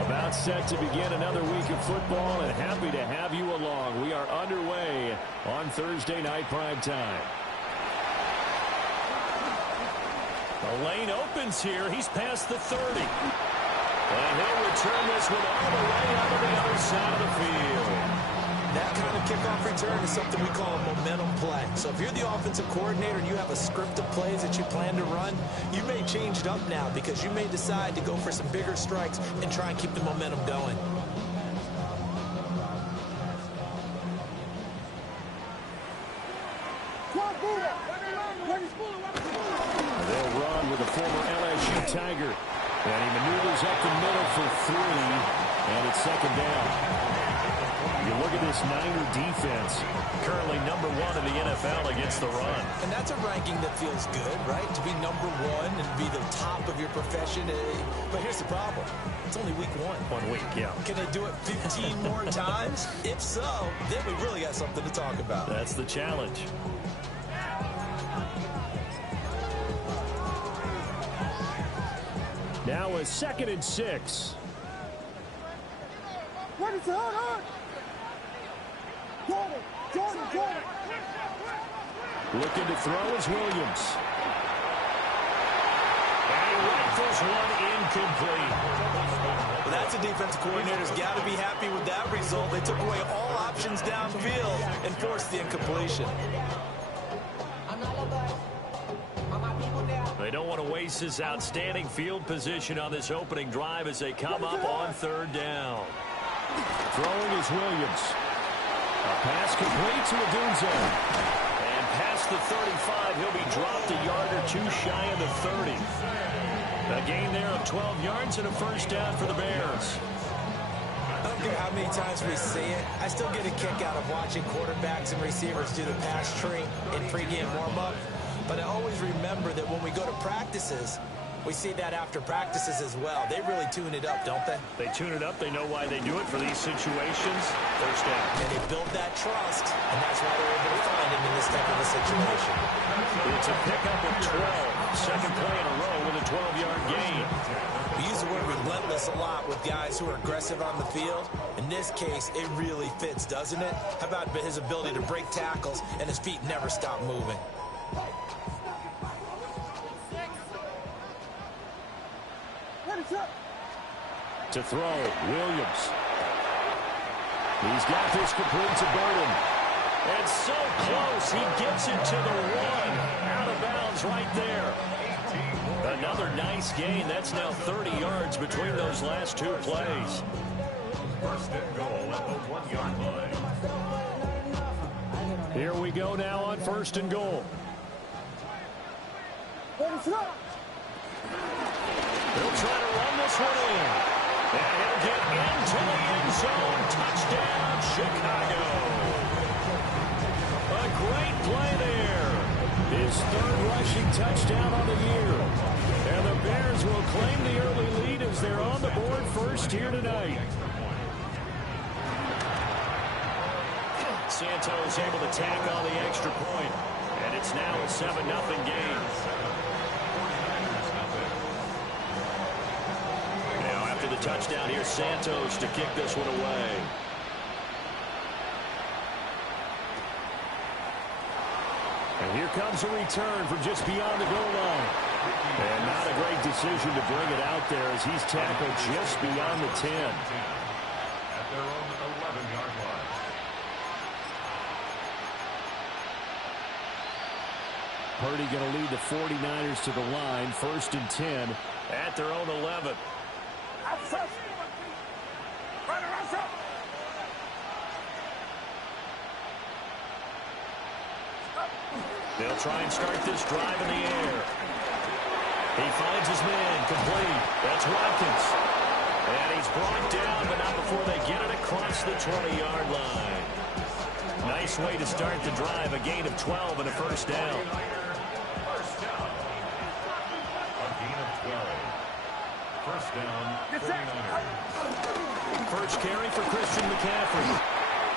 About set to begin another week of football, and happy to have you along. We are underway on Thursday night prime time. The lane opens here. He's past the 30. And he'll return this one all the way out of the other side of the field. That kind of kickoff return is something we call a momentum play. So if you're the offensive coordinator and you have a script of plays that you plan to run, you may change it up now because you may decide to go for some bigger strikes and try and keep the momentum going. They'll run with the former LSU Tiger. And he maneuvers up the middle for 3, and it's second down. You look at this Niner defense, currently number 1 in the NFL against the run. And that's a ranking that feels good, right? To be number 1 and be the top of your profession. But here's the problem. It's only week 1. 1 week, yeah. Can they do it 15 more times? If so, then we really got something to talk about. That's the challenge. Now a 2nd and 6. Looking to throw is Williams. And he rifles one incomplete. Well, that's a defensive coordinator's got to be happy with that result. They took away all options downfield and forced the incompletion. They don't want to waste this outstanding field position on this opening drive as they come up on 3rd down. Throwing is Williams. A pass complete to Odunze. And past the 35, he'll be dropped a yard or 2 shy of the 30. A gain there of 12 yards and a first down for the Bears. I don't care how many times we see it. I still get a kick out of watching quarterbacks and receivers do the pass tree in pregame warm-up. But I always remember that when we go to practices, we see that after practices as well. They really tune it up, don't they? They tune it up. They know why they do it for these situations. First down. And they build that trust, and that's why they're able to find him in this type of a situation. It's a pickup of 12. Second play in a row with a 12-yard gain. We use the word relentless a lot with guys who are aggressive on the field. In this case, it really fits, doesn't it? How about his ability to break tackles and his feet never stop moving? To throw, Williams. He's got this complete to Burden. And so close, he gets it to the 1. Out of bounds right there. Another nice gain. That's now 30 yards between those last 2 plays. First and goal at the 1-yard line. Here we go now on 1st and goal. They'll try to run this one in. And he'll get into the end zone. Touchdown, Chicago. A great play there. His 3rd rushing touchdown on the year. And the Bears will claim the early lead as they're on the board first here tonight. Santos able to tack on the extra point. And it's now a 7-0 game. The touchdown here, Santos to kick this one away. And here comes a return from just beyond the goal line. And not a great decision to bring it out there as he's tackled just beyond the 10. At their own 11-yard line. Purdy going to lead the 49ers to the line, 1st and 10 at their own 11. They'll try and start this drive in the air. He finds his man complete. That's Watkins. And he's brought down, but not before they get it across the 20-yard line. Nice way to start the drive. A gain of 12 and a first down. First down, 49ers. First carry for Christian McCaffrey.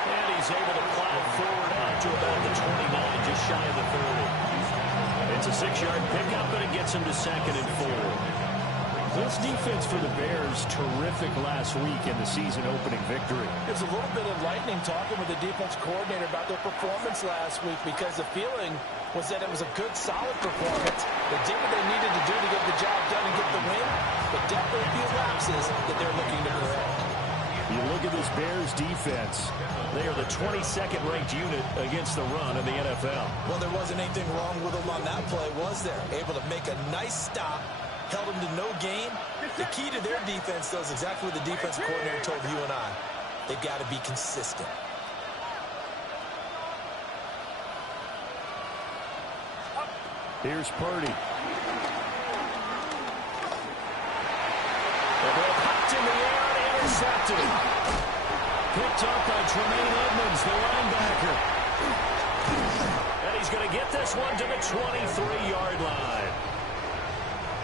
And he's able to plow forward out to about the 29, just shy of the 30. And It's a 6-yard pickup, and it gets him to 2nd and 4. This defense for the Bears, terrific last week in the season-opening victory. There's a little bit enlightening talking with the defense coordinator about their performance last week, because the feeling was that it was a good, solid performance. They did what they needed to do to get the job done and get the win, but definitely a few lapses that they're looking to correct. You look at this Bears defense. They are the 22nd ranked unit against the run in the NFL. Well, there wasn't anything wrong with them on that play, was there? Able to make a nice stop, held them to no gain. The key to their defense, though, is exactly what the defense coordinator told you and I. They've got to be consistent. Here's Purdy. The ball popped in the air and intercepted. Picked up by Tremaine Edmonds, the linebacker. And he's going to get this one to the 23-yard line.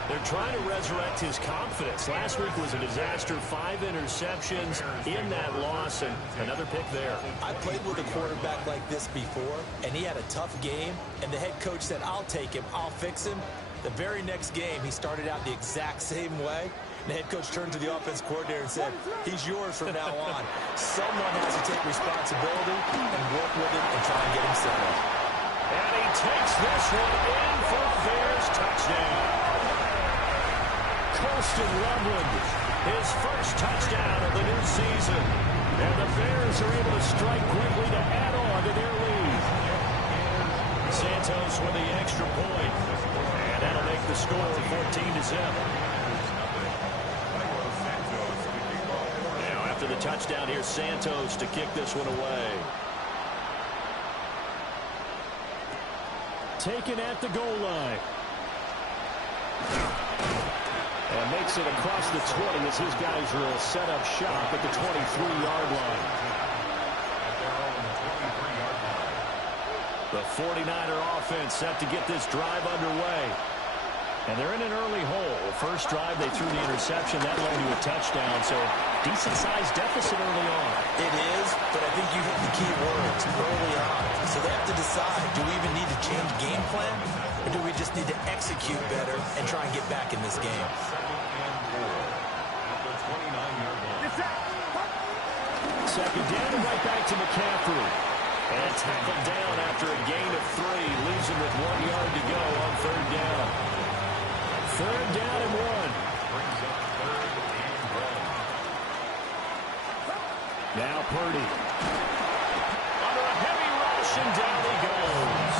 They're trying to resurrect his confidence. Last week was a disaster. 5 interceptions in that loss, and another pick there. I played with a quarterback like this before, and he had a tough game, and the head coach said, I'll take him, I'll fix him. The very next game, he started out the exact same way. The head coach turned to the offense coordinator and said, he's yours from now on. Someone has to take responsibility and work with him and try and get him settled. And he takes this one in for a Bears touchdown. Colston Loveland, his first touchdown of the new season. And the Bears are able to strike quickly to add on to their lead. Santos with the extra point. And that'll make the score 14-0. Now after the touchdown, here's Santos to kick this one away. Taken at the goal line. And makes it across the 20 as his guys will set up shop at the 23-yard line. The 49er offense set to get this drive underway. And they're in an early hole. First drive, they threw the interception. That led to a touchdown, so decent-sized deficit early on. It is, but I think you hit the key words early on. So they have to decide, do we even need to change game plan, or do we just need to execute better and try and get back in this game? Second down and right back to McCaffrey. And tackled down after a gain of 3. Leaves him with 1 yard to go on third down. Third down and 1. Now Purdy. Under a heavy rush, and down he goes.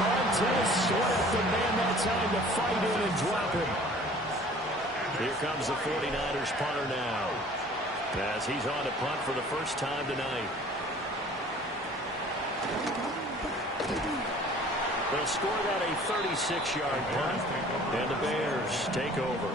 Montez Sweat, the man that time to fight in and drop him. Here comes the 49ers punter now, as he's on to punt for the first time tonight. They'll score that a 36-yard punt, and the Bears take over.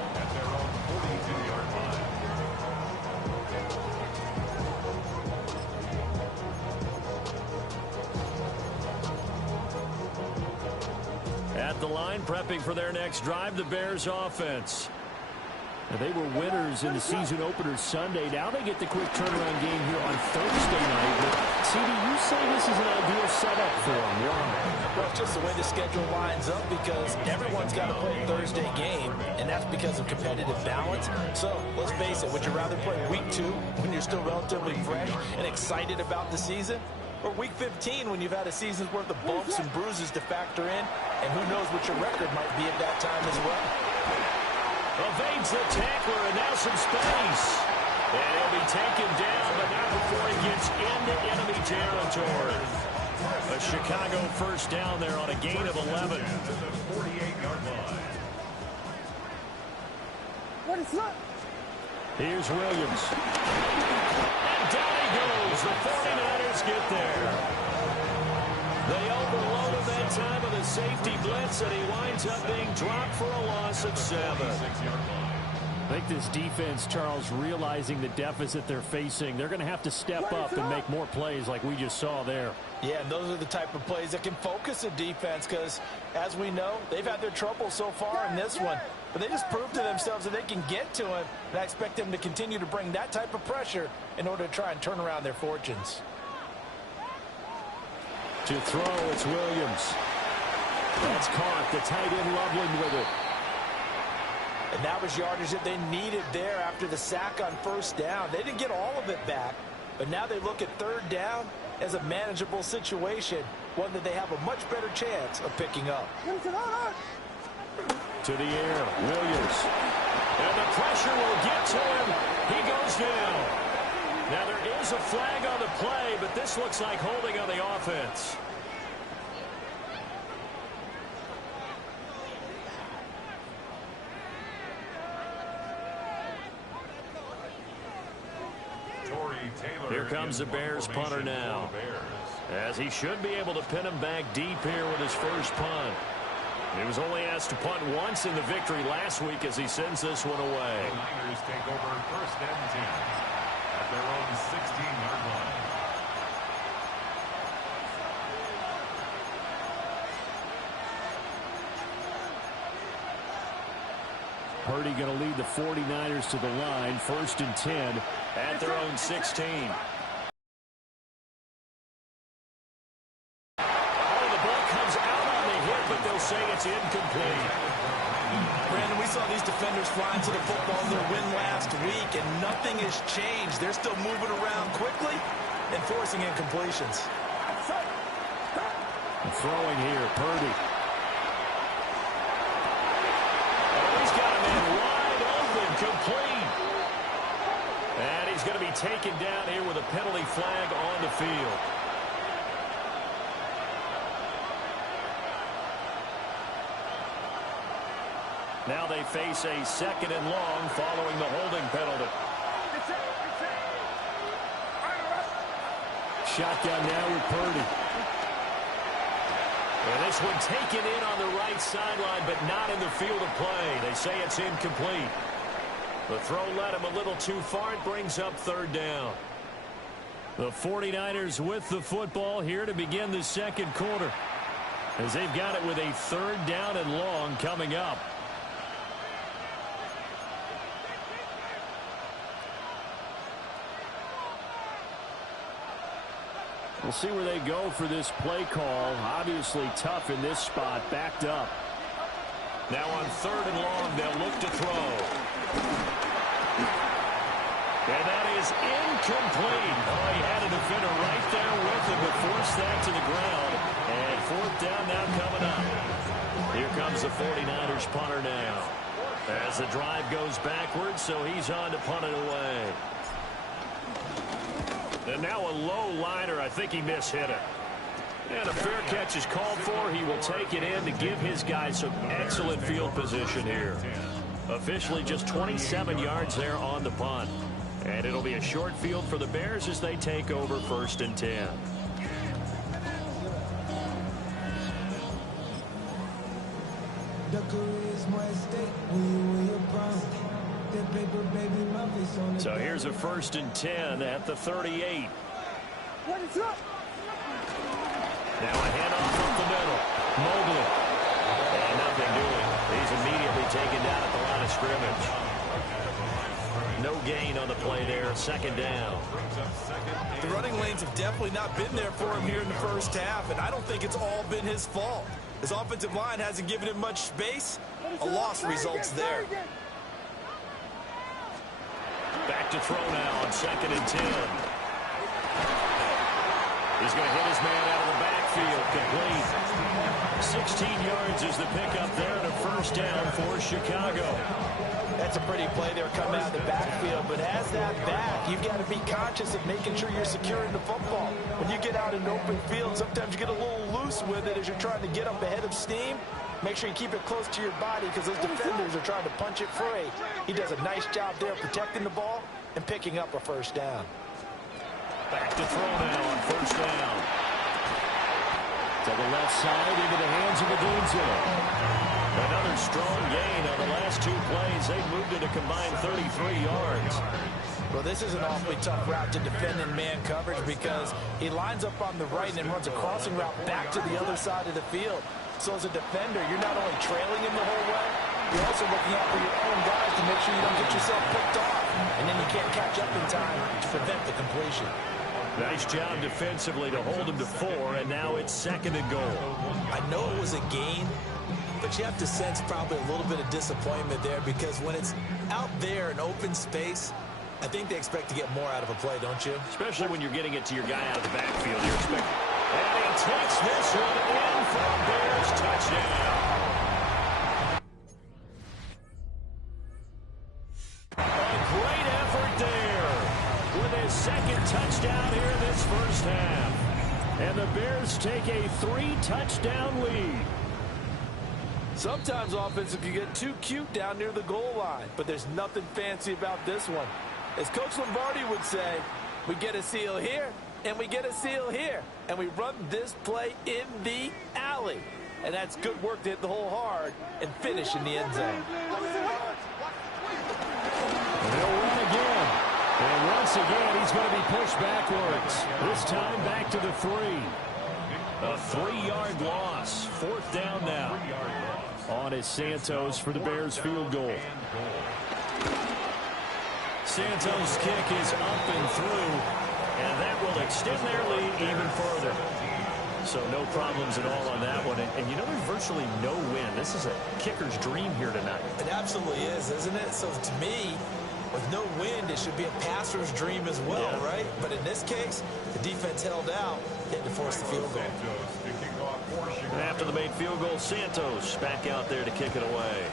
At the line, prepping for their next drive, the Bears offense. Now, they were winners in the season opener Sunday. Now they get the quick turnaround game here on Thursday night. But, CD, you say this is an ideal setup for them. Why? Well, it's just the way the schedule lines up, because everyone's got to play a Thursday game, and that's because of competitive balance. So, let's face it, would you rather play week 2 when you're still relatively fresh and excited about the season? Or week 15 when you've had a season's worth of bumps and bruises to factor in, and who knows what your record might be at that time as well? Evades the tackler, and now some space. And he'll be taken down, but not before he gets into enemy territory. A Chicago first down there on a gain of 11. What is that? Here's Williams. And down he goes. The 49ers get there. They overload him that time with a safety blitz, and he winds up being dropped for a loss of 7. I think this defense, Charles, realizing the deficit they're facing, they're going to have to step up and make more plays like we just saw there. Yeah, and those are the type of plays that can focus a defense, because, as we know, they've had their trouble so far in this one. But they just proved to themselves that they can get to him, and I expect them to continue to bring that type of pressure in order to try and turn around their fortunes. To throw, it's Williams. That's caught. The tight end Loveland with it. And that was yardage that they needed there after the sack on first down. They didn't get all of it back, but now they look at third down as a manageable situation, one that they have a much better chance of picking up. To the air, Williams. And the pressure will get to him. He goes down. Now there is a flag on the play, but this looks like holding on the offense. Here comes the Bears punter now, as he should be able to pin him back deep here with his first punt. He was only asked to punt once in the victory last week as he sends this one away. The Niners take over first and 10 at their own 16-yard line. Purdy going to lead the 49ers to the line, first and 10 at their own 16. Say it's incomplete. Brandon, we saw these defenders flying to the football in their win last week, and nothing has changed. They're still moving around quickly and forcing incompletions. Throwing here, Purdy. Oh, he's got a man wide open, complete. And he's going to be taken down here with a penalty flag on the field. Now they face a second and long following the holding penalty. Shotgun now with Purdy. And this one taken in on the right sideline, but not in the field of play. They say it's incomplete. The throw led him a little too far. It brings up third down. The 49ers with the football here to begin the second quarter, as they've got it with a third down and long coming up. We'll see where they go for this play call. Obviously tough in this spot, backed up. Now on third and long, they'll look to throw. And that is incomplete. Oh, he had a defender right there with him to force that to the ground. And fourth down now coming up. Here comes the 49ers punter now, as the drive goes backwards, so he's on to punt it away. And now a low liner. I think he mishit it. And a fair catch is called for. He will take it in to give his guys some excellent field position here. Officially just 27 yards there on the punt. And it'll be a short field for the Bears as they take over first and 10. So here's a first and 10 at the 38. Now a handoff up the middle. Mobley. And nothing doing. He's immediately taken down at the line of scrimmage. No gain on the play there. Second down. The running lanes have definitely not been there for him here in the first half, and I don't think it's all been his fault. His offensive line hasn't given him much space. A loss results there. Back to throw now on second and 10. He's going to hit his man out of the backfield. Complete. 16 yards is the pickup there and a first down for Chicago. That's a pretty play there coming out of the backfield, but as that back, you've got to be conscious of making sure you're securing the football. When you get out in open field, sometimes you get a little loose with it as you're trying to get up ahead of steam. Make sure you keep it close to your body because those defenders are trying to punch it free. He does a nice job there protecting the ball and picking up a first down. Back to throw now on first down. To the left side into the hands of Odunze. Another strong gain on the last two plays. They moved it a combined 33 yards. Well, this is an awfully tough route to defend in man coverage because he lines up on the right and then runs a crossing route back to the other side of the field. So as a defender, you're not only trailing him the whole way, you're also looking out for your own guys to make sure you don't get yourself picked off. And then you can't catch up in time to prevent the completion. Nice job defensively to hold him to 4, and now it's 2nd and goal. I know it was a gain, but you have to sense probably a little bit of disappointment there because when it's out there in open space, I think they expect to get more out of a play, don't you? Especially when you're getting it to your guy out of the backfield. You're expecting. And he takes this one in for a Bears touchdown. A great effort there with his 2nd touchdown here in this first half. And the Bears take a 3-touchdown lead. Sometimes offensive can get too cute down near the goal line, but there's nothing fancy about this one. As Coach Lombardi would say, we get a seal here, and we get a seal here, and we run this play in the alley. And that's good work to hit the hole hard and finish in the end zone. And they'll run again. And once again, he's going to be pushed backwards. This time back to the 3. A 3-yard loss. 4th down now. On is Santos for the Bears field goal. Santos' kick is up and through, and that will extend their lead even further. So no problems at all on that one. And you know, there's virtually no win. This is a kicker's dream here tonight. It absolutely is, isn't it? So to me, with no wind, it should be a passer's dream as well, right? But in this case, the defense held out, had to force the field goal. And after the made field goal, Santos back out there to kick it away.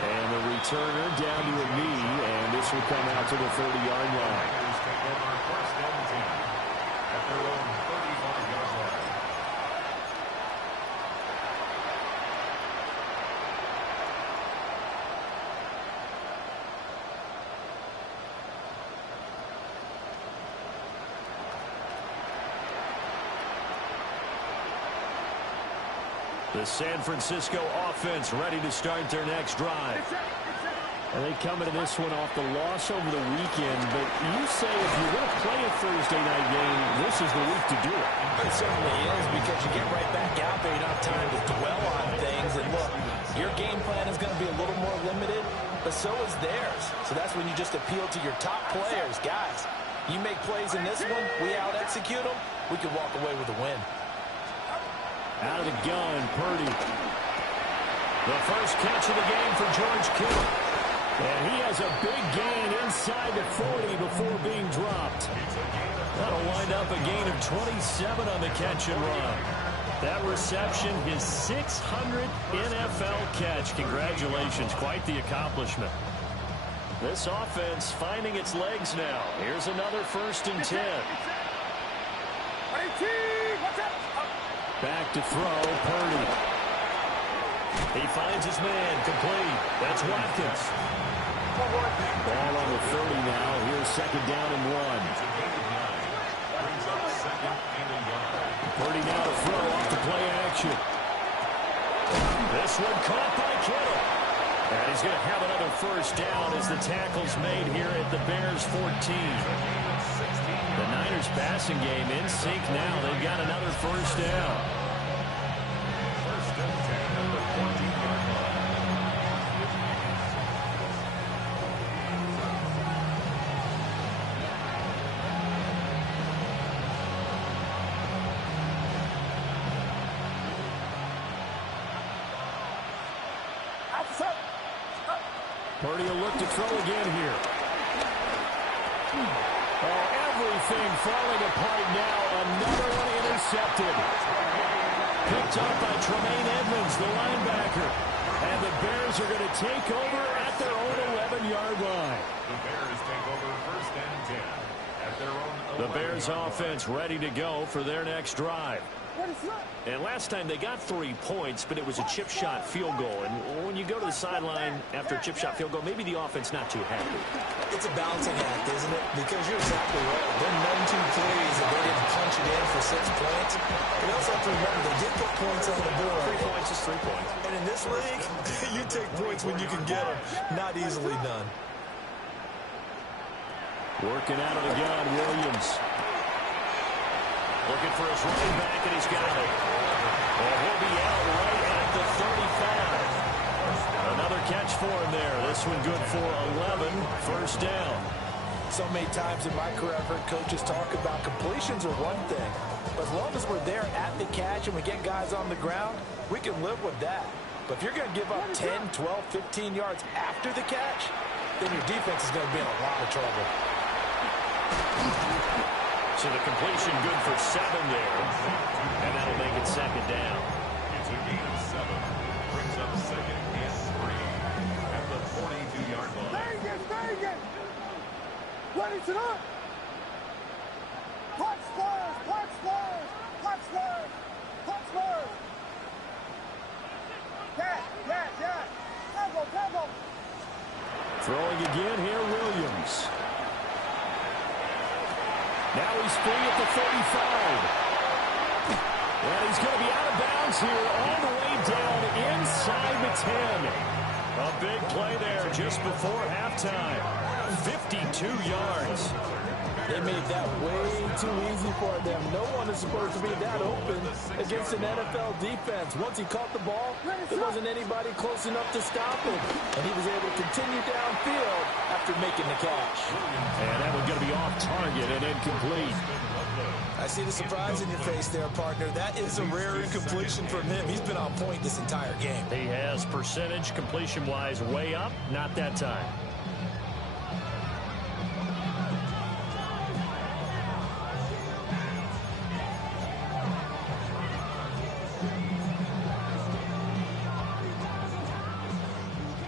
And the returner down to a knee, and this will come out to the 30-yard line. The San Francisco offense ready to start their next drive. And they come into this one off the loss over the weekend, but you say if you're going to play a Thursday night game, this is the week to do it. It certainly is, because you get right back out there, you don't have time to dwell on things. And look, your game plan is going to be a little more limited, but so is theirs. So that's when you just appeal to your top players. Guys, you make plays in this one, we out-execute them, we can walk away with a win. Out of the gun, Purdy. The first catch of the game for George Kittle. And he has a big gain inside the 40 before being dropped. That'll wind up a gain of 27 on the catch and run. That reception, his 600th NFL catch. Congratulations, quite the accomplishment. This offense finding its legs now. Here's another 1st and 10. Back to throw, Purdy. He finds his man, complete. That's Watkins. Ball on the 30 now. Here's 2nd down and 1. Purdy now to throw off the play action. This one caught by Kittle. And he's going to have another 1st down as the tackle's made here at the Bears 14. The Niners passing game in sync now. They've got another 1st down. Purdy will look to throw again here. Oh, everything falling apart now. Another one intercepted. Picked up by Tremaine Edmonds, the linebacker. And the Bears are going to take over at their own 11-yard line. The Bears take over 1st and 10 at their own 11. The Bears offense ready to go for their next drive. And last time they got 3 points, but it was a chip shot field goal. And when you go to the sideline after a chip shot field goal, maybe the offense not too happy. It's a balancing act, isn't it? Because you're exactly right. There are none too plays that they didn't punch it in for 6 points. But you also have to remember they did put points on the board. 3 points is 3 points. And in this league, you take points when you can get them. Not easily done. Working out of the gun, Williams. Looking for his running back, and he's got it. And he'll be out right at the 35. Another catch for him there. This one good for 11. First down. So many times in my career, I've heard coaches talk about completions are one thing. But as long as we're there at the catch and we get guys on the ground, we can live with that. But if you're going to give up 10, 12, 15 yards after the catch, then your defense is going to be in a lot of trouble. So the completion good for 7 there. And that'll make it second down. It's a gain of 7. Brings up second and 3 at the 42-yard line. Vegas! Ready to run! Punch first! Punch first! Punch first! Punch first! Yeah! Tempo! Throwing again here, Williams. Now he's free at the 35. And he's going to be out of bounds here all the way down inside the 10. A big play there just before halftime. 52 yards. They made that way too easy for them. No one is supposed to be that open against an NFL defense. Once he caught the ball, there wasn't anybody close enough to stop him. And he was able to continue downfield after making the catch. And that one's going to be off target and incomplete. I see the surprise in your face there, partner. That is a rare incompletion from him. He's been on point this entire game. He has percentage completion-wise way up. Not that time.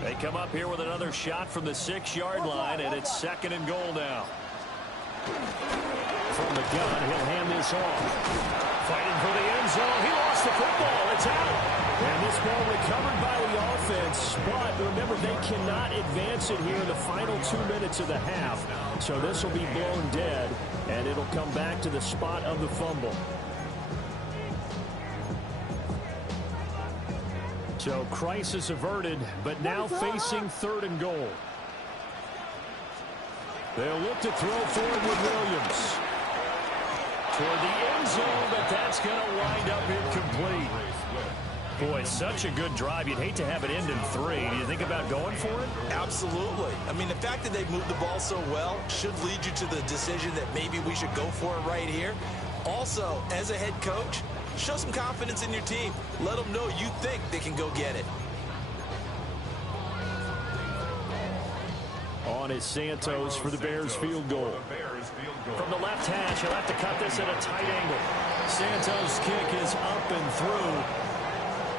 They come up here with another shot from the 6-yard line, and it's second and goal now. From the gun, he'll hand this off. Fighting for the end zone. He lost the football. It's out. And this ball recovered by the offense. But remember, they cannot advance it here in the final 2 minutes of the half. So this will be blown dead, and it'll come back to the spot of the fumble. So crisis averted, but now facing third and goal. They'll look to throw forward with Williams. Toward the end zone, but that's going to wind up incomplete. Boy, such a good drive. You'd hate to have it end in 3. Do you think about going for it? Absolutely. I mean, the fact that they've moved the ball so well should lead you to the decision that maybe we should go for it right here. Also, as a head coach, show some confidence in your team. Let them know you think they can go get it. On is Santos for the Bears field goal. From the left hash, he'll have to cut this at a tight angle. Santos' kick is up and through.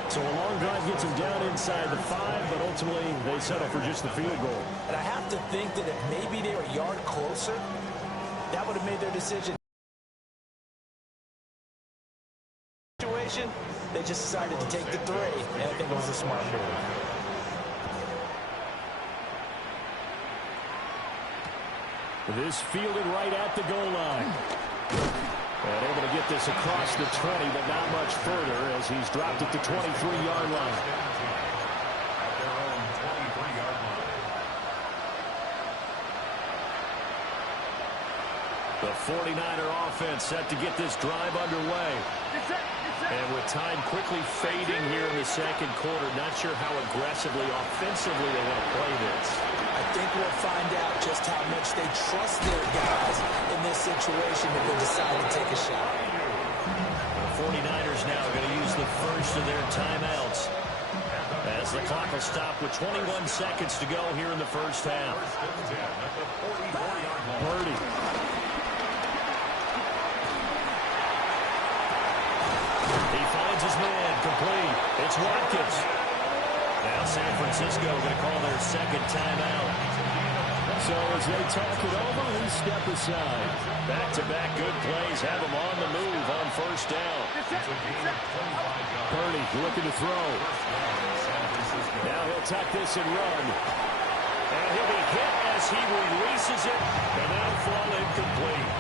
So a long drive gets him down inside the 5, but ultimately they settle for just the field goal. And I have to think that if maybe they were a yard closer, that would have made their decision. They just decided to take the 3, and I think it was a smart move. This fielded right at the goal line. And able to get this across the 20, but not much further as he's dropped at the 23-yard line. At their own 23-yard line. The 49er offense set to get this drive underway. And with time quickly fading here in the second quarter, not sure how aggressively, offensively they want to play this. I think we'll find out just how much they trust their guys in this situation if they decide to take a shot. The 49ers now going to use the first of their timeouts as the clock will stop with 21 seconds to go here in the first half. Purdy. He finds his man, complete. It's Watkins. Now San Francisco going to call their second timeout. So as they talk it over, we step aside. Back-to-back good plays have him on the move on first down. Purdy looking to throw. Now he'll tuck this and run. And he'll be hit as he releases it, and that'll fall incomplete.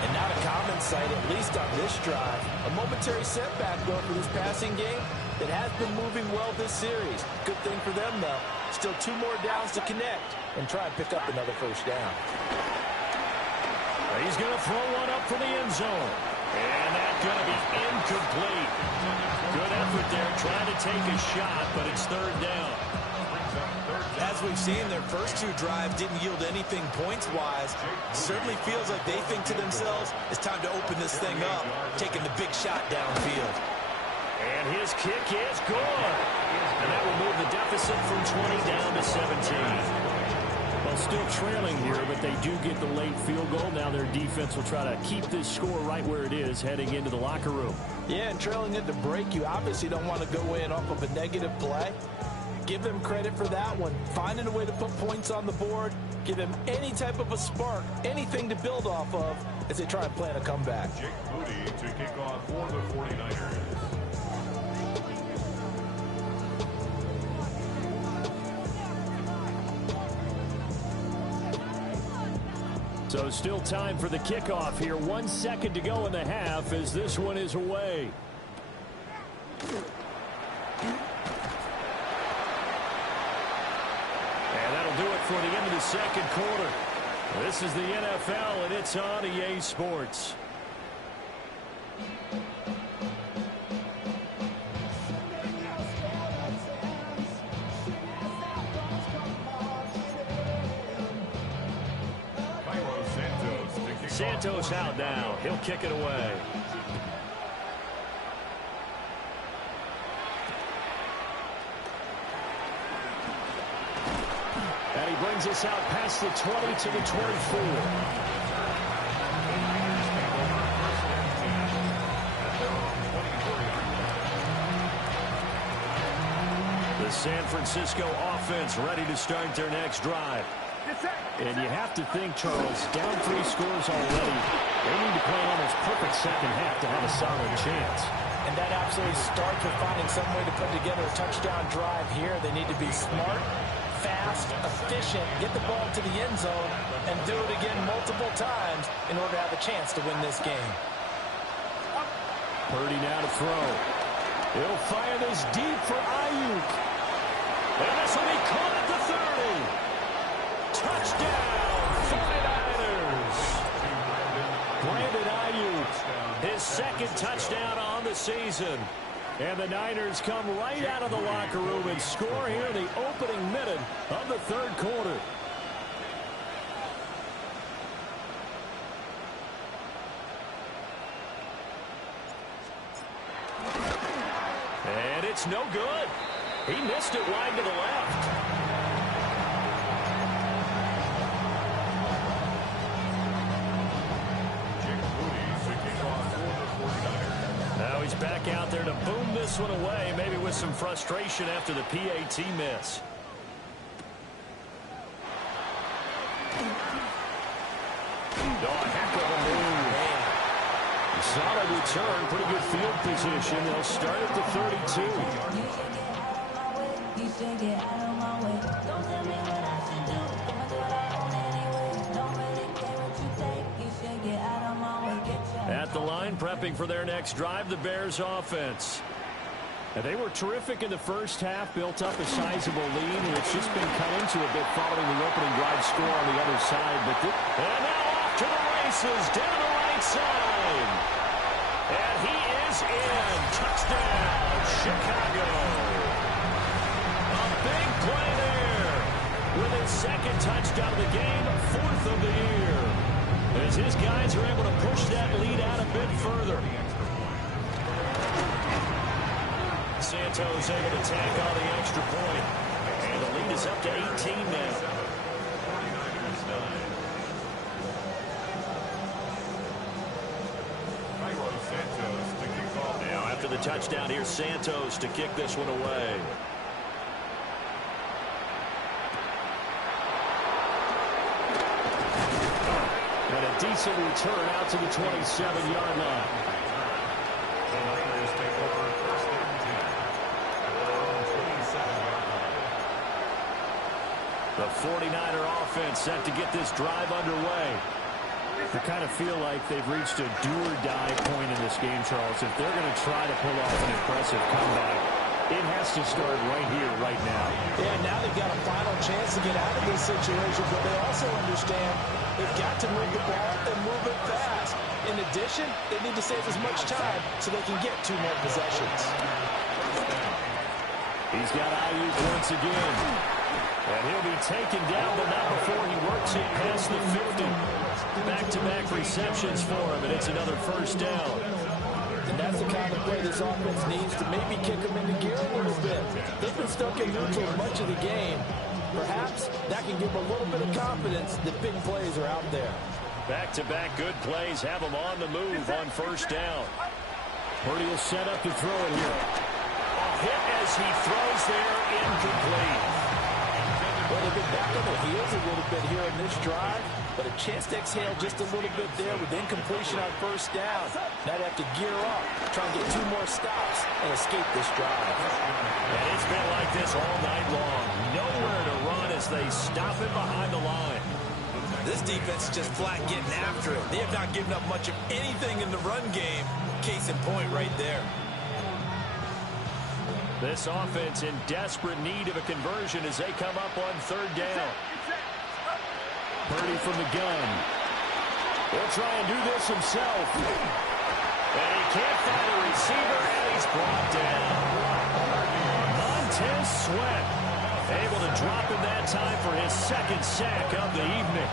And not a common sight, at least on this drive. A momentary setback, though, for this passing game that has been moving well this series. Good thing for them, though. Still 2 more downs to connect and try and pick up another first down. He's going to throw one up for the end zone. And that's going to be incomplete. Good effort there, trying to take a shot, but it's third down. As we've seen, their first two drives didn't yield anything points-wise. Certainly feels like they think to themselves, it's time to open this thing up, taking the big shot downfield. And his kick is good. And that will move the deficit from 20 down to 17. Well, still trailing here, but they do get the late field goal. Now their defense will try to keep this score right where it is heading into the locker room. Yeah, and trailing at the break, you obviously don't want to go in off of a negative play. Give them credit for that one. Finding a way to put points on the board, give them any type of a spark, anything to build off of as they try and plan a comeback. Jake Moody to kick off for the 49ers. So still time for the kickoff here. 1 second to go in the half as this one is away. And that'll do it for the end of the second quarter. This is the NFL, and it's on EA Sports. Santos out now. He'll kick it away. And he brings us out past the 20 to the 24. The San Francisco offense ready to start their next drive. And you have to think, Charles, down 3 scores already. They need to play an almost perfect second half to have a solid chance. And that absolutely starts with finding some way to put together a touchdown drive here. They need to be smart, fast, efficient, get the ball to the end zone, and do it again multiple times in order to have a chance to win this game. Purdy now to throw. He'll fire this deep for Ayuk. And this will be caught at the 30. Touchdown, 49ers. Brandon Ayuk, his second touchdown on the season. And the Niners come right out of the locker room and score here in the opening minute of the third quarter. And it's no good. He missed it wide to the left. Now he's back out there to boom this one away, maybe with some frustration after the PAT miss. Oh, heck of a move. Solid return, pretty good field position. They'll start at the 32. At the line, prepping for their next drive, the Bears offense. And they were terrific in the first half, built up a sizable lead, and it's just been cut into a bit following the opening drive score on the other side. And now off to the races, down the right side. And he is in. Touchdown, Chicago. A big play there. With his second touchdown of the game, 4th of the year. As his guys are able to push that lead out a bit further. Santos able to tack on the extra point. And the lead is up to 18 now. Now after the touchdown, here's Santos to kick this one away. And a decent return out to the 27-yard line. The 49er offense set to get this drive underway. I kind of feel like they've reached a do-or-die point in this game, Charles. If they're going to try to pull off an impressive comeback, it has to start right here, right now. Yeah, now they've got a final chance to get out of this situation, but they also understand they've got to move the ball and move it fast. In addition, they need to save as much time so they can get 2 more possessions. He's got Ayuk once again. And he'll be taken down, but not before he works it past the 50. Back-to-back receptions for him, and it's another first down. And that's the kind of play this offense needs to maybe kick them into gear a little bit. They've been stuck in neutral much of the game. Perhaps that can give them a little bit of confidence that big plays are out there. Back-to-back good plays have him on the move on first down. Purdy will set up to throw it here. A hit as he throws there, incomplete. Well, they've been back on their heels a little bit here in this drive, but a chance to exhale just a little bit there with incompletion on first down. Now they have to gear up, try and get 2 more stops and escape this drive. And it's been like this all night long. Nowhere to run as they stop it behind the line. This defense is just flat getting after it. They have not given up much of anything in the run game. Case in point right there. This offense in desperate need of a conversion as they come up on third down. Purdy from the gun. He'll try and do this himself. And he can't find a receiver, and he's brought down. Montez Sweat able to drop him that time for his 2nd sack of the evening.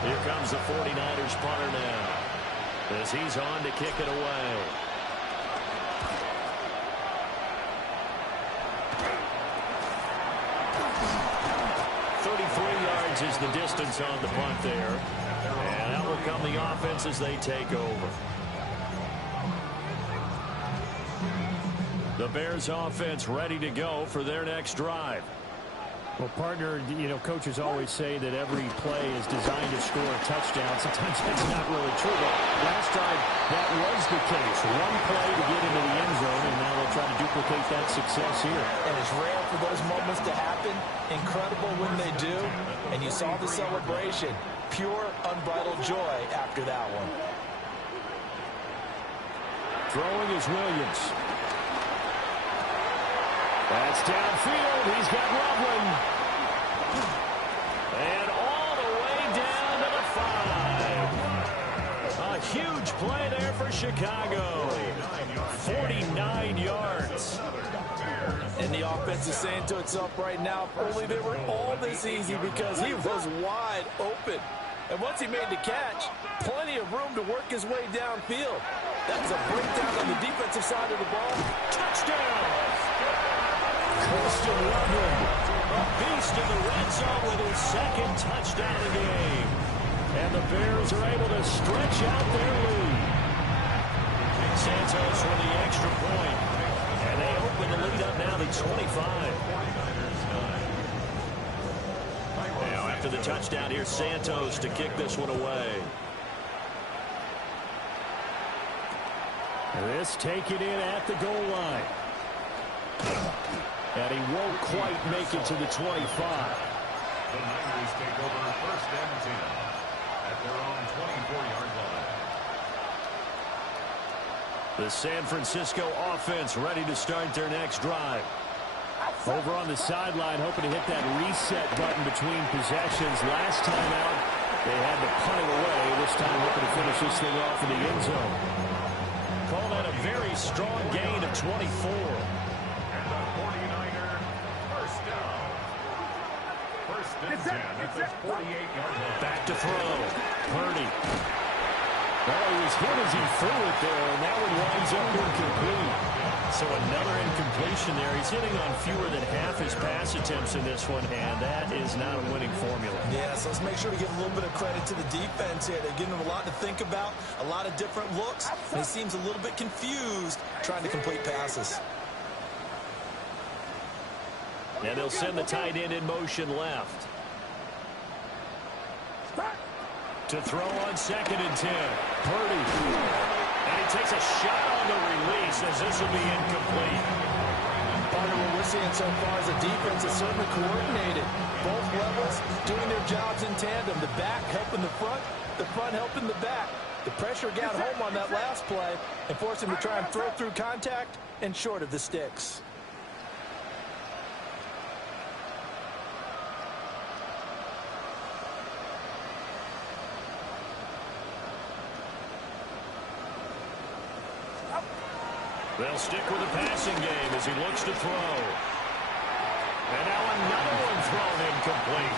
Here comes the 49ers punter now, as he's on to kick it away. Is the distance on the punt there. And out will come the offense as they take over. The Bears offense ready to go for their next drive. Well, partner, you know, coaches always say that every play is designed to score a touchdown. Sometimes that's not really true, but last drive that was the case. One play to get into the end zone, and now they'll try to duplicate that success here. And it's rare for those moments to happen. Incredible when they do. And you saw the celebration. Pure, unbridled joy after that one. Throwing is Williams. That's downfield. He's got Loveland. And all the way down to the 5. A huge play there for Chicago. 49 yards. And the offense is saying to itself right now, if only they were all this easy, because he was wide open. And once he made the catch, plenty of room to work his way downfield. That's a breakdown on the defensive side of the ball. Touchdown! Christian Loveland, a beast in the red zone with his 2nd touchdown of the game. And the Bears are able to stretch out their lead. Santos for the extra point. And they open the lead up now to 25. Now after the touchdown, here's Santos to kick this one away. This taken in at the goal line. And he won't quite make it to the 25. The Niners take over 1st and 10 at their own 24-yard line. The San Francisco offense ready to start their next drive. Over on the sideline, hoping to hit that reset button between possessions. Last time out, they had to punt it away. This time, hoping to finish this thing off in the end zone. Call that a very strong gain of 24. And the 49er first down. 1st and 10 at the 48-yard line. Back to throw. Purdy. Well, he was hit as he threw it there, and that one winds up incomplete. So another incompletion there. He's hitting on fewer than half his pass attempts in this one, and that is not a winning formula. Yeah, so let's make sure to give a little bit of credit to the defense here. They're giving him a lot to think about, a lot of different looks, and he seems a little bit confused trying to complete passes. And they'll send the tight end in motion left. To throw on 2nd and 10. Purdy. And he takes a shot on the release as this will be incomplete. Part of what we're seeing so far is the defense is certainly coordinated. Both levels doing their jobs in tandem. The back helping the front helping the back. The pressure got home on that last play and forced him to try and throw through contact and short of the sticks. They'll stick with the passing game as he looks to throw. And now another one thrown incomplete.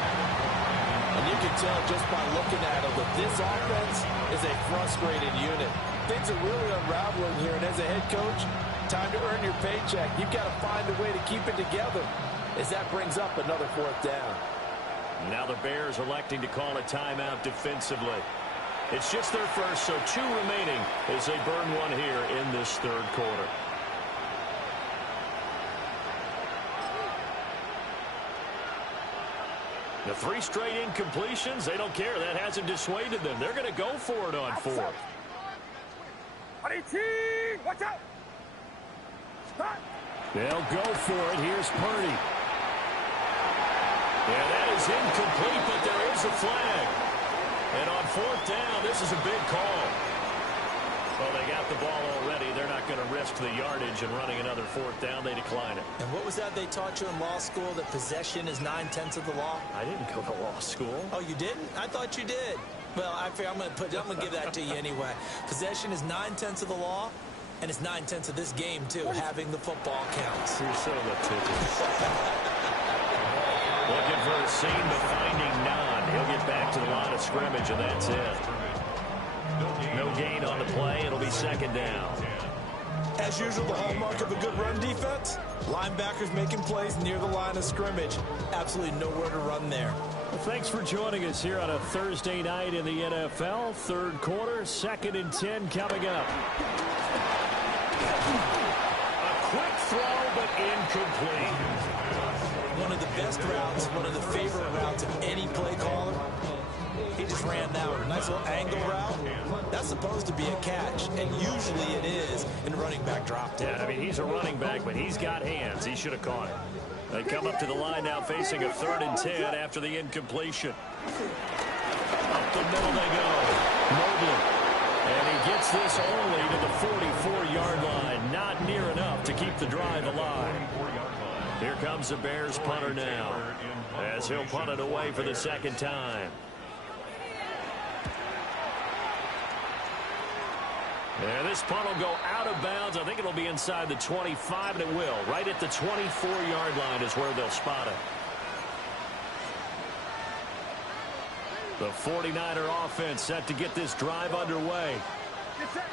And you can tell just by looking at him that this offense is a frustrated unit. Things are really unraveling here, and as a head coach, time to earn your paycheck. You've got to find a way to keep it together as that brings up another 4th down. Now the Bears electing to call a timeout defensively. It's just their first, so 2 remaining as they burn one here in this 3rd quarter. The 3 straight incompletions, they don't care. That hasn't dissuaded them. They're going to go for it on 4th. Watch out! They'll go for it. Here's Purdy. Yeah, that is incomplete, but there is a flag. And on 4th down, this is a big call. Well, they got the ball already. They're not going to risk the yardage and running another 4th down. They decline it. And what was that they taught you in law school, that possession is 9/10 of the law? I didn't go to law school. Oh, you didn't? I thought you did. Well, I'm going to give that to you anyway. Possession is 9/10 of the law, and it's 9/10 of this game, too. Having the football counts. You're so litigious. Looking for a seam, but finding none. He'll get back to the line of scrimmage, and that's it. No gain on the play. It'll be 2nd down. As usual, the hallmark of a good run defense, linebackers making plays near the line of scrimmage. Absolutely nowhere to run there. Well, thanks for joining us here on a Thursday night in the NFL. 3rd quarter, 2nd and 10 coming up. A quick throw, but incomplete. One of the best routes, one of the favorite routes of any play caller. He just ran that one. Nice little angle route. That's supposed to be a catch, and usually it is in running back drop down. Yeah, I mean, he's a running back, but he's got hands. He should have caught it. They come up to the line now facing a 3rd and 10 after the incompletion. Up the middle they go. Mobley. And he gets this only to the 44-yard line. Not near enough to keep the drive alive. Here comes the Bears punter now, as he'll punt it away for the 2nd time. And this punt will go out of bounds. I think it'll be inside the 25, and it will. Right at the 24-yard line is where they'll spot it. The 49er offense set to get this drive underway.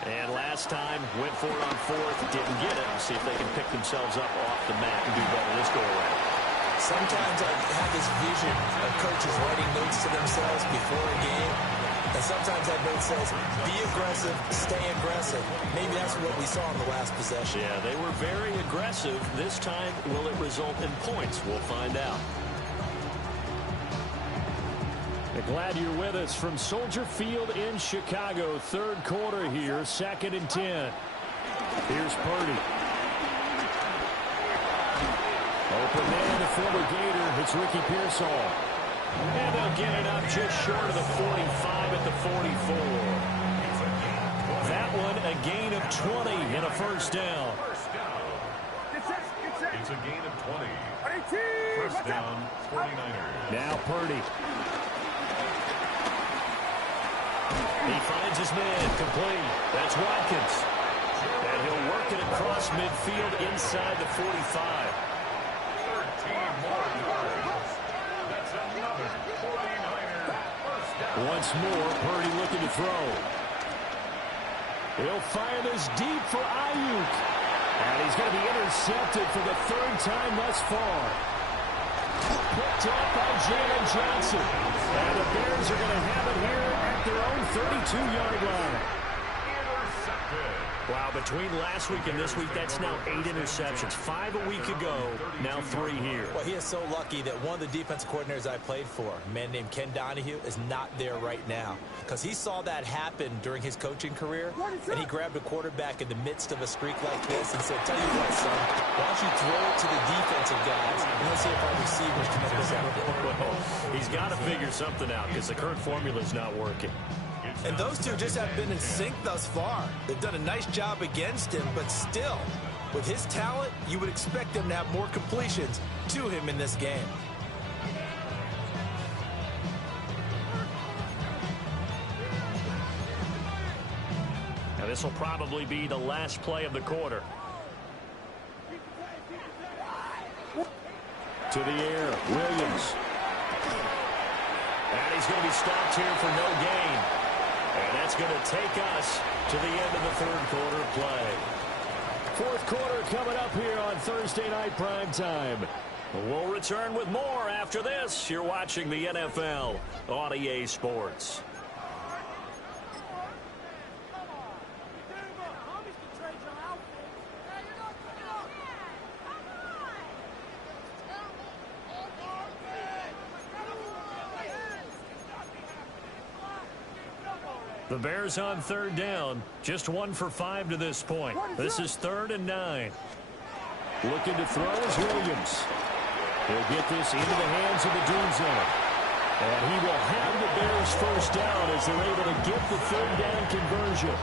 And last time, went for it on 4th, didn't get it. See if they can pick themselves up off the mat and do better this go around. Sometimes I have this vision of coaches writing notes to themselves before a game. And sometimes that note says, be aggressive, stay aggressive. Maybe that's what we saw in the last possession. Yeah, they were very aggressive. This time, will it result in points? We'll find out. Glad you're with us from Soldier Field in Chicago. 3rd quarter here, 2nd and 10. Here's Purdy. Open man, the former Gator. It's Ricky Pearsall. And they'll get it up just short of the 45 at the 44. That one, a gain of 20 and a 1st down. It's a gain of 20. 1st down, 49ers. Now Purdy. He finds his man, complete. That's Watkins. And he'll work it across midfield inside the 45. 13 more yards. That's another 49er. 1st down. Once more, Purdy looking to throw. He'll fire this deep for Ayuk. And he's going to be intercepted for the 3rd time thus far. Picked up by Jalen Johnson. And the Bears are going to have it here at their own 32-yard line. Wow, between last week and this week, that's now 8 interceptions. 5 a week ago, now 3 here. Well, he is so lucky that one of the defensive coordinators I played for, a man named Ken Donahue, is not there right now. Because he saw that happen during his coaching career, and he grabbed a quarterback in the midst of a streak like this and said, tell you what, son, why don't you throw it to the defensive guys, and let's see if our receivers can intercept it. Well, he's got to figure something out because the current formula is not working. And those two just have been in sync thus far. They've done a nice job against him, but still, with his talent, you would expect them to have more completions to him in this game. Now, this will probably be the last play of the quarter. To the air, Williams. And he's going to be stopped here for no gain. And that's going to take us to the end of the third quarter play. Fourth quarter coming up here on Thursday Night Primetime. We'll return with more after this. You're watching the NFL on EA Sports. The Bears on third down. Just 1 for 5 to this point. This is 3rd and 9. Looking to throw is Williams. He'll get this into the hands of the Doom Zone. And he will have the Bears first down as they're able to get the third down conversion.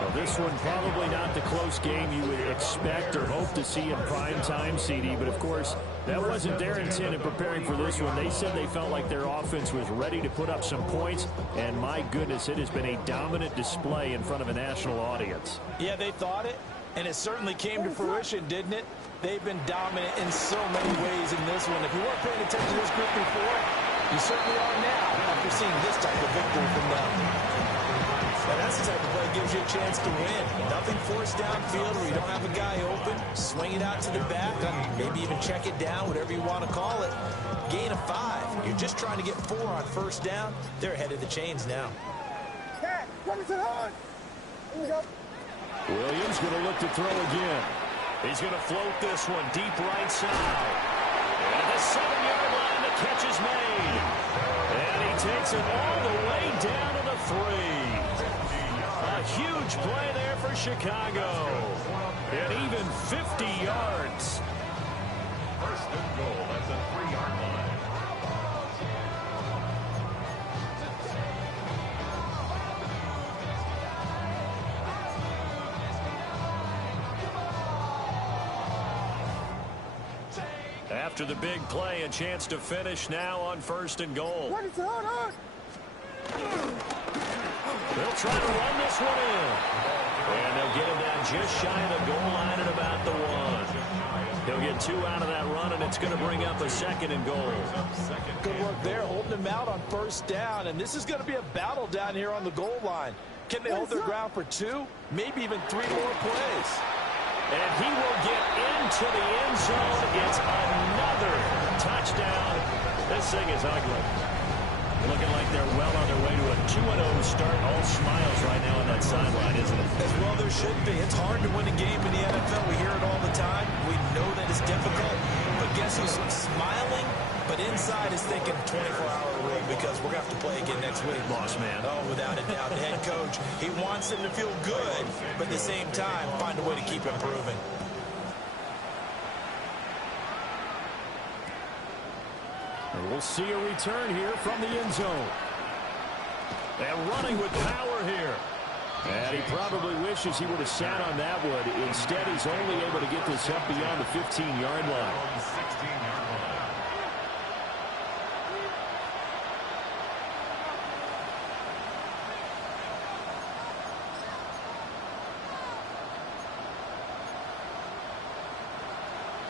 Well, this one probably not the close game you would expect or hope to see in prime time, CD. But, of course, that wasn't their intent in preparing for this one. They said they felt like their offense was ready to put up some points. And, my goodness, it has been a dominant display in front of a national audience. Yeah, they thought it, and it certainly came to fruition, didn't it? They've been dominant in so many ways in this one. If you weren't paying attention to this group before, you certainly are now after seeing this type of victory from them. And that's the type of play that gives you a chance to win. Nothing forced downfield where you don't have a guy open. Swing it out to the back, maybe even check it down, whatever you want to call it. Gain of 5. You're just trying to get 4 on first down. They're ahead of the chains now. Williams going to look to throw again. He's going to float this one deep right side. And the 7-yard line, the catch is made. And he takes it all the way down to the 3. A huge play there for Chicago. And even 50 yards. First and goal. That's a 3-yard line. After the big play, a chance to finish now on first and goal. They'll try to run this one in. And they'll get him down just shy of the goal line at about the 1. He'll get 2 out of that run, and it's going to bring up a 2nd and goal. Good work there, holding him out on first down. And this is going to be a battle down here on the goal line. Can they hold their ground for 2, maybe even 3 more plays? And he will get into the end zone. It's another touchdown. This thing is ugly. Looking like they're well on their way to a 2-0 start. All smiles right now on that sideline, isn't it? As well there should be. It's hard to win a game in the NFL. We hear it all the time. We know that it's difficult. But guess who's smiling? But inside is thinking 24-hour rule because we're going to have to play again next week. Boss man. Oh, without a doubt. The head coach, he wants them to feel good, but at the same time, find a way to keep improving. And we'll see a return here from the end zone. And running with power here. And he probably wishes he would have sat on that one. Instead, he's only able to get this up beyond the 15-yard line. 16-yard line.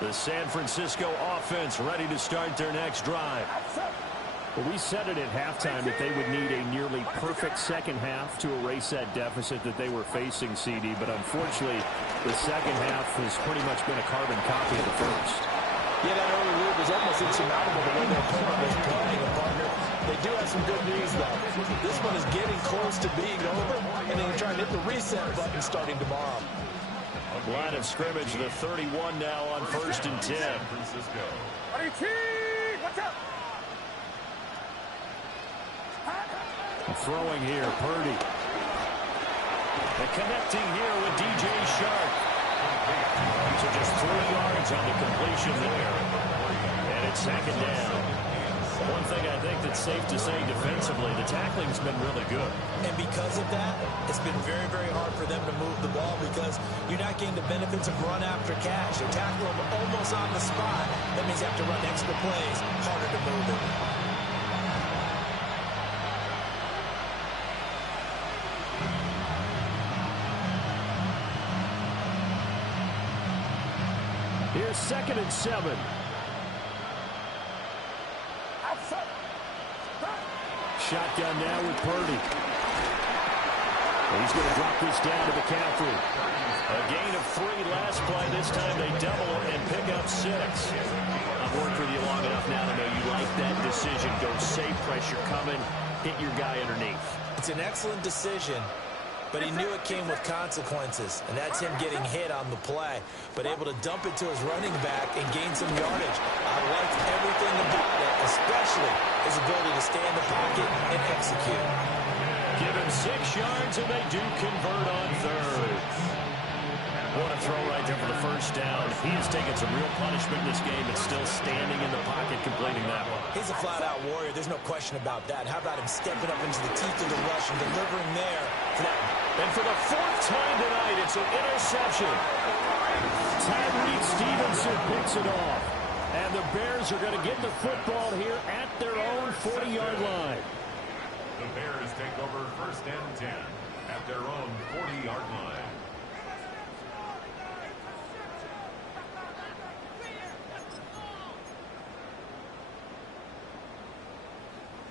The San Francisco offense ready to start their next drive. Well, we said it at halftime that they would need a nearly perfect second half to erase that deficit that they were facing, CD. But unfortunately, the second half has pretty much been a carbon copy of the first. Yeah, that early lead was almost insurmountable the way their opponent was playing, partner. They do have some good news, though. This one is getting close to being over, and then you're trying to hit the reset button starting tomorrow. Line of scrimmage, the 31 now on 1st and 10. Francisco. Throwing here, Purdy. And connecting here with DJ Shark. So just 3 yards on the completion there. And it's 2nd down. One thing I think that's safe to say defensively, the tackling's been really good. And because of that, it's been very, very hard for them to move the ball because you're not getting the benefits of run after catch. They tackle them almost on the spot. That means you have to run extra plays, harder to move it. Here's 2nd and 7. shotgun now with Purdy. He's going to drop this down to McCaffrey. A gain of 3 last play. This time they double it and pick up 6. I've worked with you long enough now to know you like that decision. Go safe, pressure coming, hit your guy underneath. It's an excellent decision, but he knew it came with consequences, and that's him getting hit on the play, but able to dump it to his running back and gain some yardage. I liked everything about it, especially his ability to stay in the pocket and execute. Give him 6 yards, and they do convert on third. What a throw right there for the first down. He has taken some real punishment in this game, but still standing in the pocket, completing that one. He's a flat-out warrior. There's no question about that. How about him stepping up into the teeth of the rush and delivering there for that? And for the 4th time tonight, it's an interception. Tyreek Stevenson picks it off. And the Bears are going to get the football here at their own 40-yard line. The Bears take over 1st and 10 at their own 40-yard line.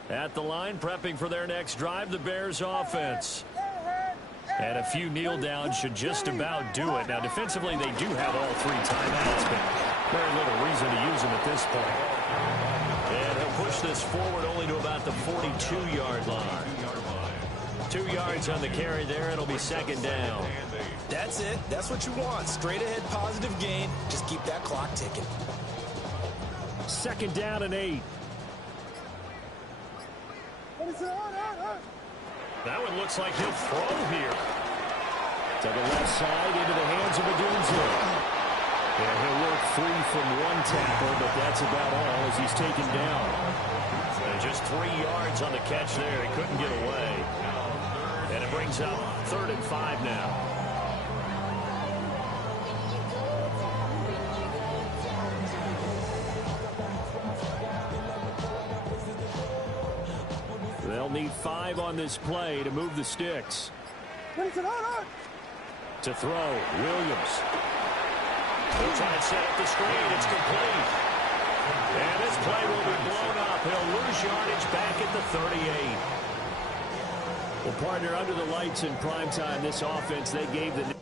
At the line, prepping for their next drive, the Bears offense. And a few kneel downs should just about do it. Now, defensively, they do have all 3 timeouts, but very little reason to use them at this point. And he'll push this forward only to about the 42-yard line. 2 yards on the carry there. It'll be 2nd down. That's it. That's what you want. Straight ahead positive gain. Just keep that clock ticking. 2nd down and 8. That one looks like he'll throw here. To the left side, into the hands of Odunze. And he'll work free from 1 tackle, but that's about all as he's taken down. And just 3 yards on the catch there. He couldn't get away. And it brings up 3rd and 5 now. They'll need 5 on this play to move the sticks. To throw, Williams. They'll try to set up the screen. It's complete. And this play will be blown up. He'll lose yardage back at the 38. Well, partner, under the lights in primetime, this offense, they gave the